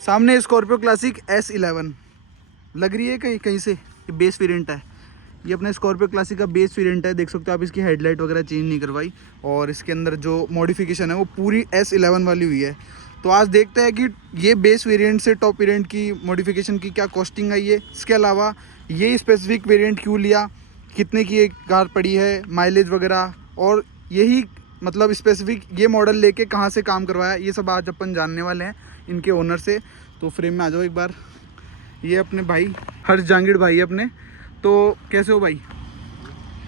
सामने Scorpio classic S11 लग रही है कहीं कहीं से, ये बेस वेरिएंट है। ये अपना स्कॉर्पियो क्लासिक का बेस वेरिएंट है, देख सकते हो आप। इसकी हेडलाइट वगैरह चेंज नहीं करवाई और इसके अंदर जो मॉडिफिकेशन है वो पूरी S11 वाली हुई है। तो आज देखते हैं कि ये बेस वेरिएंट से टॉप वेरिएंट की मॉडिफिकेशन की क्या कॉस्टिंग आई है। इसके अलावा ये स्पेसिफिक वेरिएंट क्यों लिया, कितने की एक कार पड़ी है, माइलेज वगैरह, और यही मतलब स्पेसिफिक ये मॉडल लेके कहाँ से काम करवाया, ये सब आज अपन जानने वाले हैं इनके ओनर से। तो फ्रेम में आ जाओ एक बार। ये अपने भाई हर्ष जहांगीर भाई है अपने। तो कैसे हो भाई,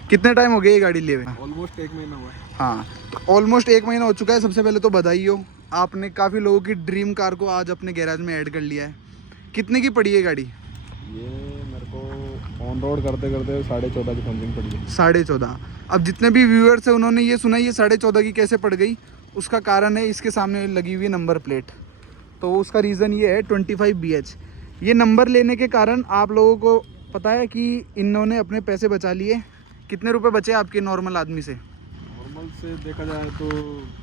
कितने टाइम हो गया ये गाड़ी लिए हुए? ऑलमोस्ट 1 महीना हुआ है। हाँ, ऑलमोस्ट 1 महीना हो चुका है। सबसे पहले तो बधाई हो, आपने काफ़ी लोगों की ड्रीम कार को आज अपने गैराज में ऐड कर लिया है। कितने की पड़ी है गाड़ी? ये मेरे को ऑन रोड करते करते 14.5 की समथिंग पड़ी है। 14.5। अब जितने भी व्यूअर्स हैं उन्होंने ये सुना ये 14.5 की कैसे पड़ गई, उसका कारण है इसके सामने लगी हुई नंबर प्लेट। तो उसका रीज़न ये है 25 BH। ये नंबर लेने के कारण आप लोगों को पता है कि इन्होंने अपने पैसे बचा लिए। कितने रुपए बचे आपके नॉर्मल आदमी से? नॉर्मल से देखा जाए तो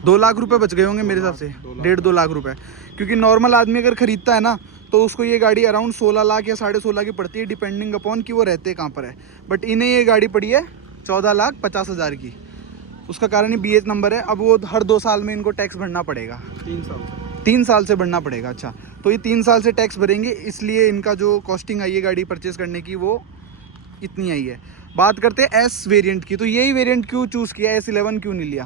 2 लाख रुपए बच गए होंगे मेरे हिसाब से, 1.5-2 लाख रुपए। क्योंकि नॉर्मल आदमी अगर खरीदता है ना तो उसको ये गाड़ी अराउंड 16 लाख या 16.5 की पड़ती है, डिपेंडिंग अपॉन कि वो रहते कहाँ पर है। बट इन्हें ये गाड़ी पड़ी है 14,50,000 की। उसका कारण ही BH नंबर है। अब वो हर 2 साल में इनको टैक्स भरना पड़ेगा। 3 साल से भरना पड़ेगा। अच्छा, तो ये 3 साल से टैक्स भरेंगे, इसलिए इनका जो कॉस्टिंग आई है गाड़ी परचेज करने की वो इतनी आई है। बात करते हैं S वेरिएंट की। तो यही वेरिएंट क्यों चूज़ किया, S11 क्यों नहीं लिया?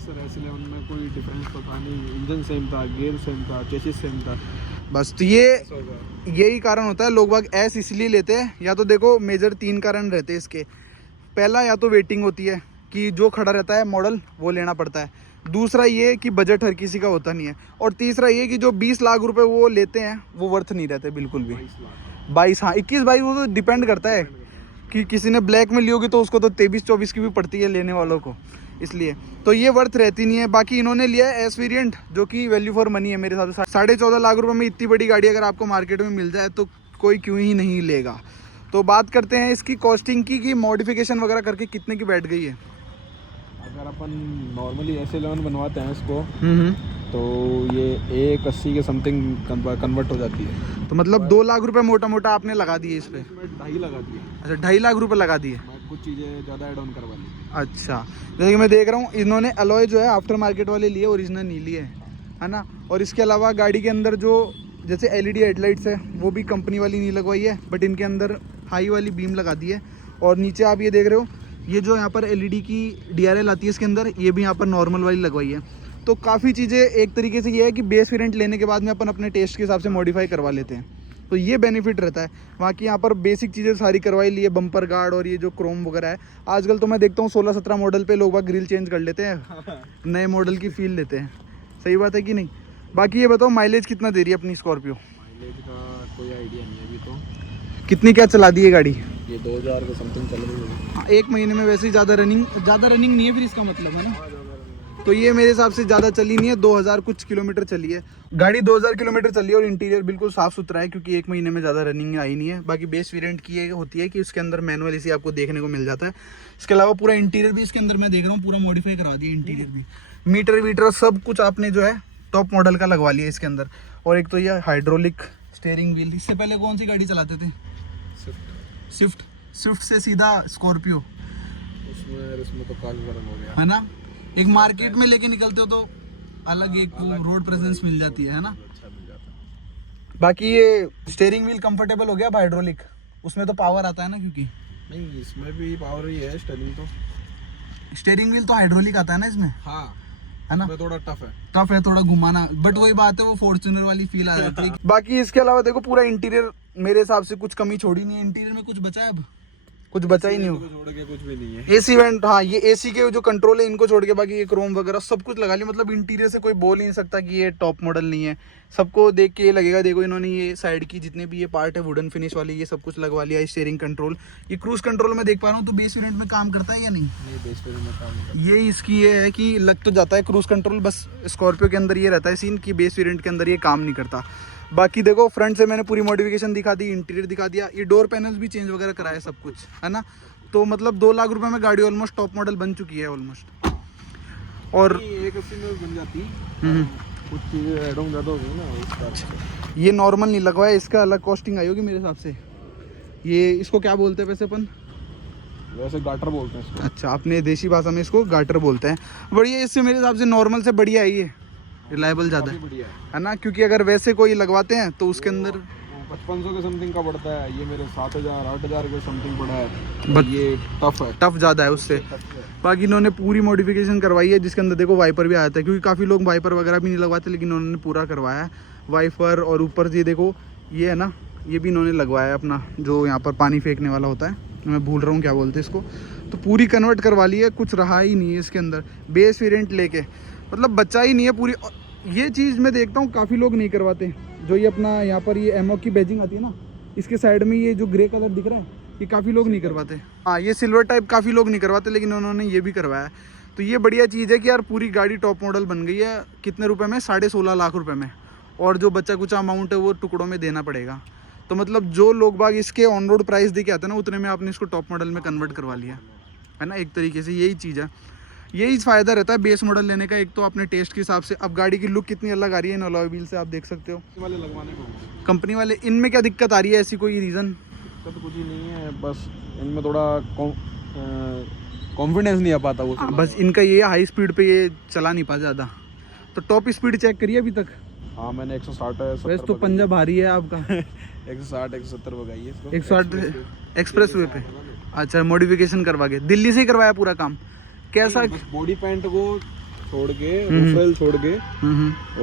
सर S11 में कोई डिफरेंस तो था नहीं, इंजन सेम था, गियर सेम था, चेसिस सेम था बस। तो यही कारण होता है, लोग बाग S इसलिए लेते हैं। या तो देखो मेजर 3 कारण रहते हैं इसके। पहला, या तो वेटिंग होती है कि जो खड़ा रहता है मॉडल वो लेना पड़ता है। दूसरा ये कि बजट हर किसी का होता नहीं है। और तीसरा ये कि जो 20 लाख रुपए वो लेते हैं वो वर्थ नहीं रहते बिल्कुल भी। 22, हाँ 21-22 वो तो डिपेंड करता है कि किसी ने ब्लैक में ली होगी तो उसको तो 23-24 की भी पड़ती है लेने वालों को, इसलिए तो ये वर्थ रहती नहीं है। बाकी इन्होंने लिया है S वेरिएंट जो कि वैल्यू फॉर मनी है मेरे हिसाब से। 14.5 लाख रुपए में इतनी बड़ी गाड़ी अगर आपको मार्केट में मिल जाए तो कोई क्यों ही नहीं लेगा। तो बात करते हैं इसकी कॉस्टिंग की कि मॉडिफिकेशन वगैरह करके कितने की बैठ गई है। अगर अपन नॉर्मली S11 बनवाते हैं इसको तो ये 1.80 के समथिंग कन्वर्ट हो जाती है। तो मतलब 2 लाख रुपए मोटा मोटा आपने लगा दिए इस पे? 2.5 लगा दिए। अच्छा, 2.5 लाख रुपए लगा दिए। कुछ चीज़ें ज़्यादा ऐड ऑन करवा ली। अच्छा, जैसे कि मैं देख रहा हूँ इन्होंने अलॉय जो है आफ्टर मार्केट वाले लिए, ओरिजिनल नहीं लिए है ना। और इसके अलावा गाड़ी के अंदर जो जैसे LED हेडलाइट्स है वो भी कंपनी वाली नहीं लगवाई है, बट इनके अंदर हाई वाली बीम लगा दी है। और नीचे आप ये देख रहे हो ये जो यहाँ पर LED की DRL आती है इसके अंदर, ये भी यहाँ पर नॉर्मल वाली लगवाई है। तो काफ़ी चीज़ें एक तरीके से ये है कि बेस वेरिएंट लेने के बाद में अपन अपने टेस्ट के हिसाब से मॉडिफाई करवा लेते हैं, तो ये बेनिफिट रहता है। बाकी यहाँ पर बेसिक चीज़ें सारी करवाई ली है, बम्पर गार्ड और ये जो क्रोम वगैरह है। आजकल तो मैं देखता हूँ 16-17 मॉडल पे लोग ग्रिल चेंज कर लेते हैं, नए मॉडल की फील लेते हैं। सही बात है कि नहीं? बाकी ये बताओ माइलेज कितना दे रही है अपनी स्कॉर्पियो? माइलेज का कोई आइडिया नहीं है अभी तो। कितनी क्या चला दी है गाड़ी? ये 2000 के समथिंग चल रही है। हाँ, 1 महीने में वैसे ही ज़्यादा रनिंग नहीं है फिर इसका मतलब, है ना। तो ये मेरे हिसाब से ज़्यादा चली नहीं है, 2000 कुछ किलोमीटर चली है गाड़ी। 2000 किलोमीटर चली है और इंटीरियर बिल्कुल साफ़ सुथरा है क्योंकि 1 महीने में ज़्यादा रनिंग आई नहीं है। बाकी बेस वेरिएंट की ये होती है कि उसके अंदर मैनुअल इसी आपको देखने को मिल जाता है। इसके अलावा पूरा इंटीरियर भी इसके अंदर मैं देख रहा हूँ पूरा मॉडिफाई करवा दिया इंटीरियर भी, मीटर वीटर सब कुछ आपने जो है टॉप मॉडल का लगवा लिया इसके अंदर। और एक तो ये हाइड्रोलिक स्टीयरिंग व्हील। इससे पहले कौन सी गाड़ी चलाते थे? स्विफ्ट से सीधा स्कॉर्पियो, उसमें तो काफी फर्क हो गया, है ना। एक मार्केट में लेके निकलते हो तो अलग एक रोड प्रेजेंस मिल जाती है ना। बाकी ये स्टीयरिंग व्हील कंफर्टेबल हो गया हाइड्रोलिक, उसमें तो पावर आता है ना, क्योंकि नहीं इसमें भी पावर ही है। स्टीयरिंग व्हील तो हाइड्रोलिक आता है ना इसमें, हाँ है ना। थोड़ा टफ है थोड़ा घुमाना, बट वही बात है वो फॉर्च्यूनर वाली फील आ जाती है। बाकी इसके अलावा देखो पूरा इंटीरियर मेरे हिसाब से कुछ कमी छोड़ी नहीं है। इंटीरियर में कुछ बचा है? अब कुछ बचा ही नहीं होगा, छोड़ के कुछ भी नहीं है। AC वेंट, हाँ ये AC के जो कंट्रोल है इनको छोड़ के बाकी ये क्रोम वगैरह सब कुछ लगा लिया। मतलब इंटीरियर से कोई बोल ही नहीं सकता कि ये टॉप मॉडल नहीं है। सबको देख के ये लगेगा, देखो इन्होंने ये साइड की जितने भी ये पार्ट है वुडन फिनिश वाली ये सब कुछ लगवा लिया। स्टीयरिंग कंट्रोल, ये क्रूज कंट्रोल में देख पा रहा हूँ, तो बेस वेरिएंट में काम करता है या नहीं? बेस वेरिएंट में काम नहीं करता। ये इसकी ये है कि लग तो जाता है क्रूज कंट्रोल, बस स्कॉर्पियो के अंदर ये रहता है सीन कि बेस वेरिएंट के अंदर ये काम नहीं करता। बाकी देखो फ्रंट से मैंने पूरी मॉडिफिकेशन दिखा दी, इंटीरियर दिखा दिया, ये डोर पैनल्स भी चेंज वगैरह कराया सब कुछ, है ना। तो मतलब 2 लाख रुपए में गाड़ी ऑलमोस्ट टॉप मॉडल बन चुकी है ऑलमोस्ट। और 180 में बन जाती, कुछ चीज़ें ऐड ऑन ज़्यादा हो गई ना। ये नॉर्मल नहीं लगवाया, इसका अलग कॉस्टिंग आई होगी मेरे हिसाब से। ये इसको क्या बोलते हैं वैसे अपन? वैसे गाटर बोलते हैं इसको। अच्छा, अपने देसी भाषा में इसको गाटर बोलते हैं। बढ़िया, इससे मेरे हिसाब से नॉर्मल से बढ़िया है ये, रिलायबल ज़्यादा बढ़िया है ना, क्योंकि अगर वैसे कोई लगवाते हैं तो उसके अंदर 5500 के समथिंग का पड़ता है, ये मेरे 7000 8000 के समथिंग पड़ा है। ये टफ है, टफ ज़्यादा है उससे। बाकी इन्होंने पूरी मॉडिफिकेशन करवाई है, जिसके अंदर देखो वाइपर भी आता है, क्योंकि काफ़ी लोग वाइपर वगैरह भी नहीं लगवाते, लेकिन उन्होंने पूरा करवाया है वाइपर। और ऊपर से देखो ये है ना, ये भी इन्होंने लगवाया है अपना, जो यहाँ पर पानी फेंकने वाला होता है, मैं भूल रहा हूँ क्या बोलते हैं इसको। तो पूरी कन्वर्ट करवा ली है, कुछ रहा ही नहीं है इसके अंदर, बेस वेरिएंट लेके, मतलब बच्चा ही नहीं है पूरी। ये चीज़ मैं देखता हूँ काफ़ी लोग नहीं करवाते, जो ये अपना यहाँ पर ये एमओ की बैजिंग आती है ना, इसके साइड में ये जो ग्रे कलर दिख रहा है, ये काफ़ी लोग नहीं करवाते। हाँ, ये सिल्वर टाइप काफ़ी लोग नहीं करवाते, लेकिन उन्होंने ये भी करवाया है। तो ये बढ़िया चीज़ है कि यार पूरी गाड़ी टॉप मॉडल बन गई है। कितने रुपए में? 16.5 लाख रुपए में। और जो बच्चा कुछ अमाउंट है वो टुकड़ों में देना पड़ेगा। तो मतलब जो लोग बाग इसके ऑन रोड प्राइस दे के आते हैं ना, उतने में आपने इसको टॉप मॉडल में कन्वर्ट करवा लिया है ना। एक तरीके से यही चीज़ है, यही फ़ायदा रहता है बेस मॉडल लेने का। एक तो अपने टेस्ट के हिसाब से, अब गाड़ी की लुक कितनी अलग आ रही है इन अलॉय व्हील से, आप देख सकते हो। वाले लगवाने को कंपनी वाले, इनमें क्या दिक्कत आ रही है? ऐसी कोई रीज़न? दिक्कत तो कुछ ही नहीं है, बस इनमें थोड़ा कॉन्फिडेंस नहीं आ पाता वो। बस इनका ये हाई स्पीड पे ये चला नहीं पाता ज़्यादा। तो टॉप स्पीड चेक करिए अभी तक? हाँ, मैंने 160 है। वैसे तो पंजा भारी है आपका। 160 170 भगाई है इसको। 160 एक्सप्रेस वे पे? अच्छा, मॉडिफिकेशन करवा के दिल्ली से ही करवाया पूरा काम? कैसा? बॉडी पैंट को छोड़ के, रूफेल छोड़ के,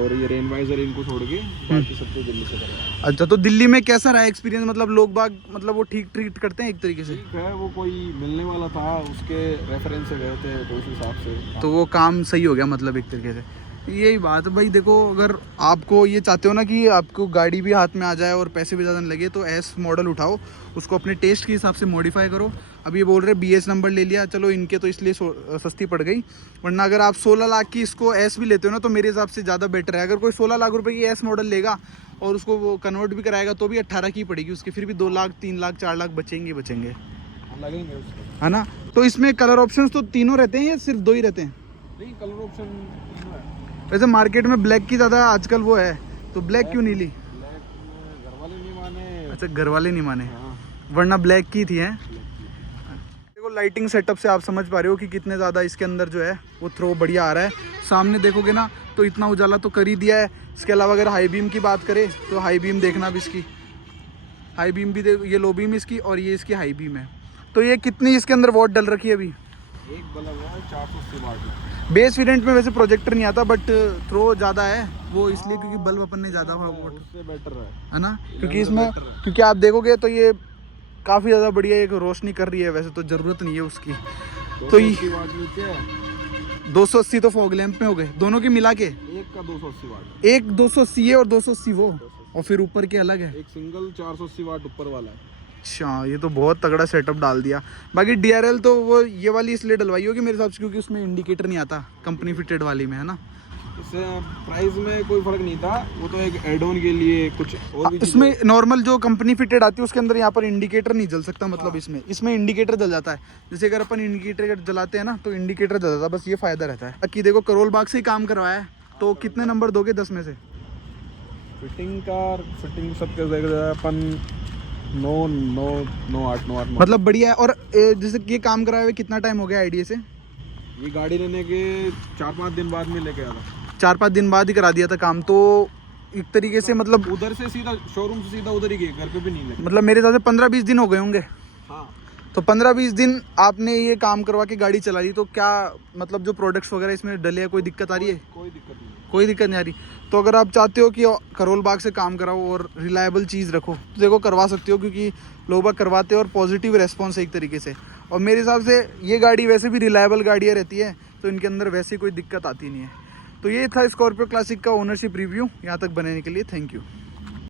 और ये रेन वाइजर इनको छोड़ के, बाकी सब तो दिल्ली से करवाया। अच्छा, तो दिल्ली में कैसा रहा एक्सपीरियंस? मतलब लोग बाग, मतलब वो ठीक ट्रीट करते हैं एक तरीके से? ठीक है, वो कोई मिलने वाला था, उसके रेफरेंस से गए थे, तो उस हिसाब से तो वो काम सही हो गया मतलब एक तरीके से। यही बात है भाई। देखो, अगर आपको ये चाहते हो ना कि आपको गाड़ी भी हाथ में आ जाए और पैसे भी ज़्यादा नहीं लगे, तो एस मॉडल उठाओ, उसको अपने टेस्ट के हिसाब से मॉडिफाई करो। अब ये बोल रहे BS नंबर ले लिया, चलो इनके तो इसलिए सस्ती पड़ गई, वरना अगर आप 16 लाख की इसको एस भी लेते हो ना, तो मेरे हिसाब से ज़्यादा बेटर है। अगर कोई 16 लाख रुपए की एस मॉडल लेगा और उसको वो कन्वर्ट भी कराएगा, तो भी 18 की पड़ेगी उसकी, फिर भी 2 लाख 3 लाख 4 लाख बचेंगे लगेंगे उसके, है ना। तो इसमें कलर ऑप्शन तो तीनों रहते हैं या सिर्फ 2 ही रहते हैं? नहीं, कलर ऑप्शन है। वैसे मार्केट में ब्लैक की ज़्यादा आजकल वो है, तो ब्लैक क्यों नहीं ली? ब्लैक घर वाले नहीं माने। अच्छा, घर वाले नहीं माने, हाँ, वरना ब्लैक की थी हैं। देखो लाइटिंग सेटअप से आप समझ पा रहे हो कि कितने ज़्यादा इसके अंदर जो है वो थ्रो बढ़िया आ रहा है। सामने देखोगे ना तो इतना उजाला तो कर ही दिया है। इसके अलावा अगर हाई बीम की बात करें तो हाई बीम देखना भी, इसकी हाई बीम भी ये लो बीम इसकी, और ये इसकी हाई बीम है। तो ये कितनी इसके अंदर वॉट डल रखी है अभी? एक बल्ब है 480 वाट। बेस वेरिएंट में वैसे प्रोजेक्टर नहीं आता, बट थ्रो ज़्यादा है वो इसलिए क्योंकि बल्ब अपन ने ज़्यादा वोट, उससे बेटर है ना। क्योंकि इसमें, क्योंकि आप देखोगे तो ये काफ़ी ज़्यादा बढ़िया एक रोशनी कर रही है। वैसे तो ज़रूरत नहीं है उसकी। तो ये 280 तो फॉग लैंप में हो गए दोनों के मिला के। एक का 280 वाट, एक 280 है और 280 वो, और फिर ऊपर के अलग है। एक सिंगल 480 वाट ऊपर वाला है। अच्छा, ये तो बहुत तगड़ा सेटअप डाल दिया। बाकी DRL तो वो ये वाली इसलिए डलवाई होगी मेरे हिसाब से, क्योंकि उसमें इंडिकेटर नहीं आता कंपनी फिटेड वाली में, है ना। इससे प्राइस में कोई फर्क नहीं था, वो तो एक एड ऑन के लिए कुछ और भी। इसमें नॉर्मल जो कंपनी फिटेड आती है उसके अंदर यहाँ पर इंडिकेटर नहीं जल सकता, मतलब इसमें इंडिकेटर जल जाता है। जैसे अगर अपन इंडिकेटर जलाते हैं ना, तो इंडिकेटर जल जाता है, बस ये फायदा रहता है। बाकी देखो करोल बाग से ही काम करवाया है, तो कितने नंबर दोगे 10 में से? फिटिंग सब के अपन 9 8 मतलब बढ़िया है। और जैसे ये काम कराया हुए कितना टाइम हो गया आईडिया से? ये गाड़ी लेने के 4-5 दिन बाद में लेके आया था। 4-5 दिन बाद ही करा दिया था काम, तो एक तरीके से मतलब उधर से सीधा शोरूम से सीधा उधर ही गए, घर पे भी नहीं लगे। मतलब मेरे हिसाब से 15-20 दिन हो गए होंगे। हाँ, तो 15-20 दिन आपने ये काम करवा के गाड़ी चला ली, तो क्या मतलब जो प्रोडक्ट्स वगैरह इसमें डले हैं, कोई दिक्कत आ रही है? कोई दिक्कत नहीं, कोई दिक्कत नहीं आ रही। तो अगर आप चाहते हो कि करोल बाग से काम कराओ और रिलायबल चीज़ रखो, तो देखो करवा सकते हो, क्योंकि लोग बाग करवाते हैं और पॉजिटिव रेस्पॉन्स है एक तरीके से। और मेरे हिसाब से ये गाड़ी वैसे भी रिलायबल गाड़ियाँ रहती है, तो इनके अंदर वैसे कोई दिक्कत आती नहीं है। तो ये था स्कॉर्पियो क्लासिक का ओनरशिप रिव्यू। यहाँ तक बनाने के लिए थैंक यू।